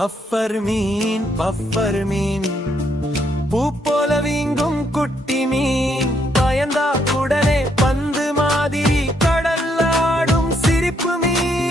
buffer மீன் பூ போல வீங்கும் குட்டி மீன் பயந்தா உடனே பந்து மாதிரி கடல்ல ஆடும் சிரிப்பு மீன்